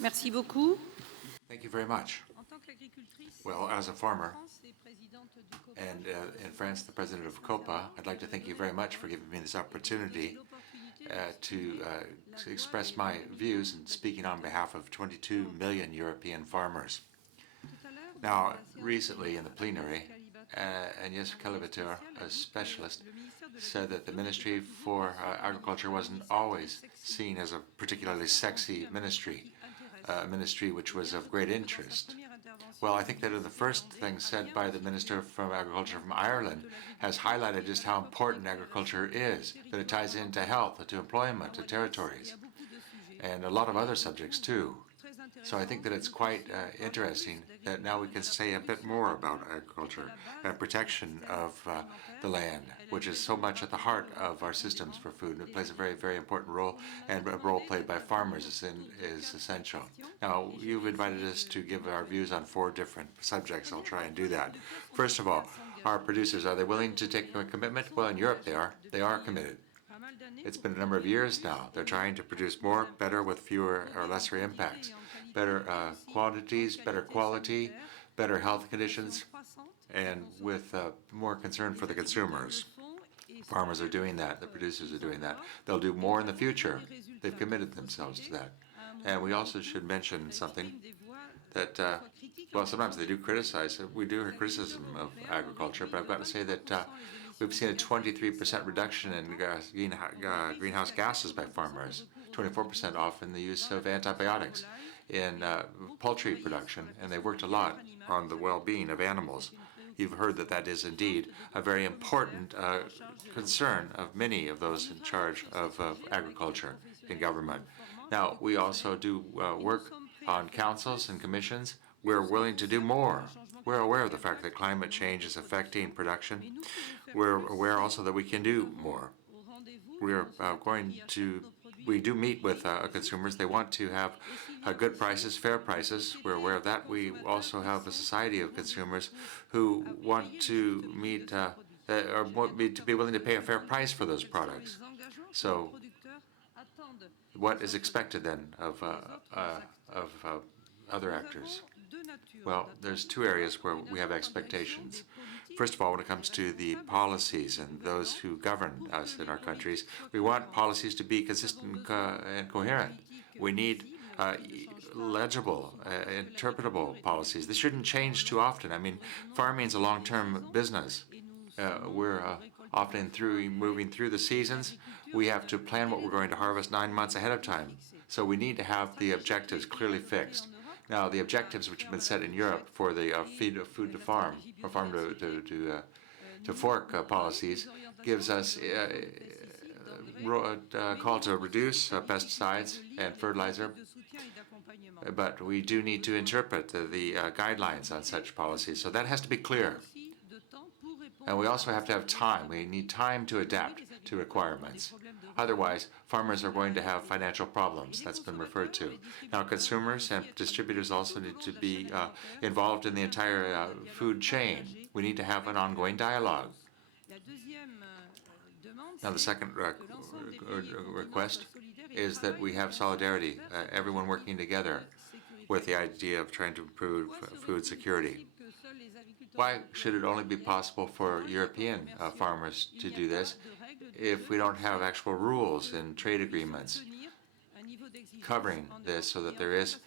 Merci beaucoup. Thank you very much. Well, as a farmer and in France, the president of Copa, I'd like to thank you very much for giving me this opportunity to express my views and speaking on behalf of 22 million European farmers. Now, recently in the plenary, Agnès Calibateur, a specialist, said that the Ministry for Agriculture wasn't always seen as a particularly sexy ministry, a ministry which was of great interest. Well, I think that the first thing said by the Minister from Agriculture from Ireland has highlighted just how important agriculture is, that it ties into health, to employment, to territories, and a lot of other subjects too. So I think that it's quite interesting that now we can say a bit more about agriculture and protection of the land, which is so much at the heart of our systems for food. And it plays a very, very important role, and a role played by farmers is essential. Now, you've invited us to give our views on 4 different subjects. I'll try and do that. First of all, our producers, are they willing to take a commitment? Well, in Europe they are. They are committed. It's been a number of years now. They're trying to produce more, better, with fewer or lesser impacts. Better quantities, better quality, better health conditions, and with more concern for the consumers. Farmers are doing that. The producers are doing that. They'll do more in the future. They've committed themselves to that. And we also should mention something that, well, sometimes they do criticize. We do hear criticism of agriculture, but I've got to say that we've seen a 23% reduction in greenhouse gases by farmers, 24% off in the use of antibiotics in poultry production, and they worked a lot on the well-being of animals. You've heard that that is indeed a very important concern of many of those in charge of agriculture in government. Now, we also do work on councils and commissions. We're willing to do more. We're aware of the fact that climate change is affecting production. We're aware also that we can do more. We do meet with consumers. They want to have good prices, fair prices. We're aware of that. We also have a society of consumers who want to meet or want to be willing to pay a fair price for those products. So, what is expected then of other actors? Well, there's 2 areas where we have expectations. First of all, when it comes to the policies and those who govern us in our countries, we want policies to be consistent and coherent. We need legible, interpretable policies. They shouldn't change too often. I mean, farming is a long-term business. We're often moving through the seasons. We have to plan what we're going to harvest 9 months ahead of time. So we need to have the objectives clearly fixed. Now, the objectives which have been set in Europe for the food to farm, or farm to fork policies, gives us a call to reduce pesticides and fertilizer, but we do need to interpret the guidelines on such policies. So that has to be clear. And we also have to have time. We need time to adapt to requirements. Otherwise, farmers are going to have financial problems. That's been referred to. Now, consumers and distributors also need to be involved in the entire food chain. We need to have an ongoing dialogue. Now, the second request is that we have solidarity, everyone working together with the idea of trying to improve food security. Why should it only be possible for European farmers to do this if we don't have actual rules and trade agreements covering this, so that there is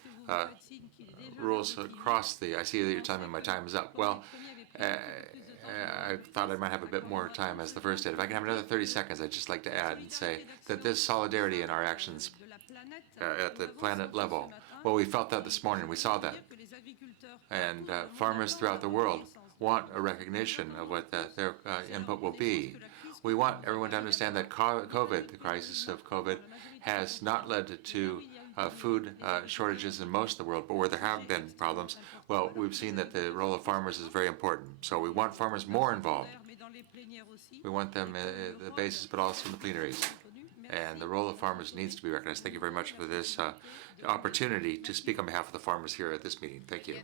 rules across the... I see that you're telling me my time is up. Well, I thought I might have a bit more time as the first did. If I can have another 30 seconds, I'd just like to add and say that this solidarity in our actions at the planet level, well, we felt that this morning. We saw that. And farmers throughout the world want a recognition of what their input will be. We want everyone to understand that COVID, the crisis of COVID, has not led to food shortages in most of the world, but where there have been problems, well, we've seen that the role of farmers is very important. So we want farmers more involved. We want them at the basis, but also in the plenaries. And the role of farmers needs to be recognized. Thank you very much for this opportunity to speak on behalf of the farmers here at this meeting. Thank you.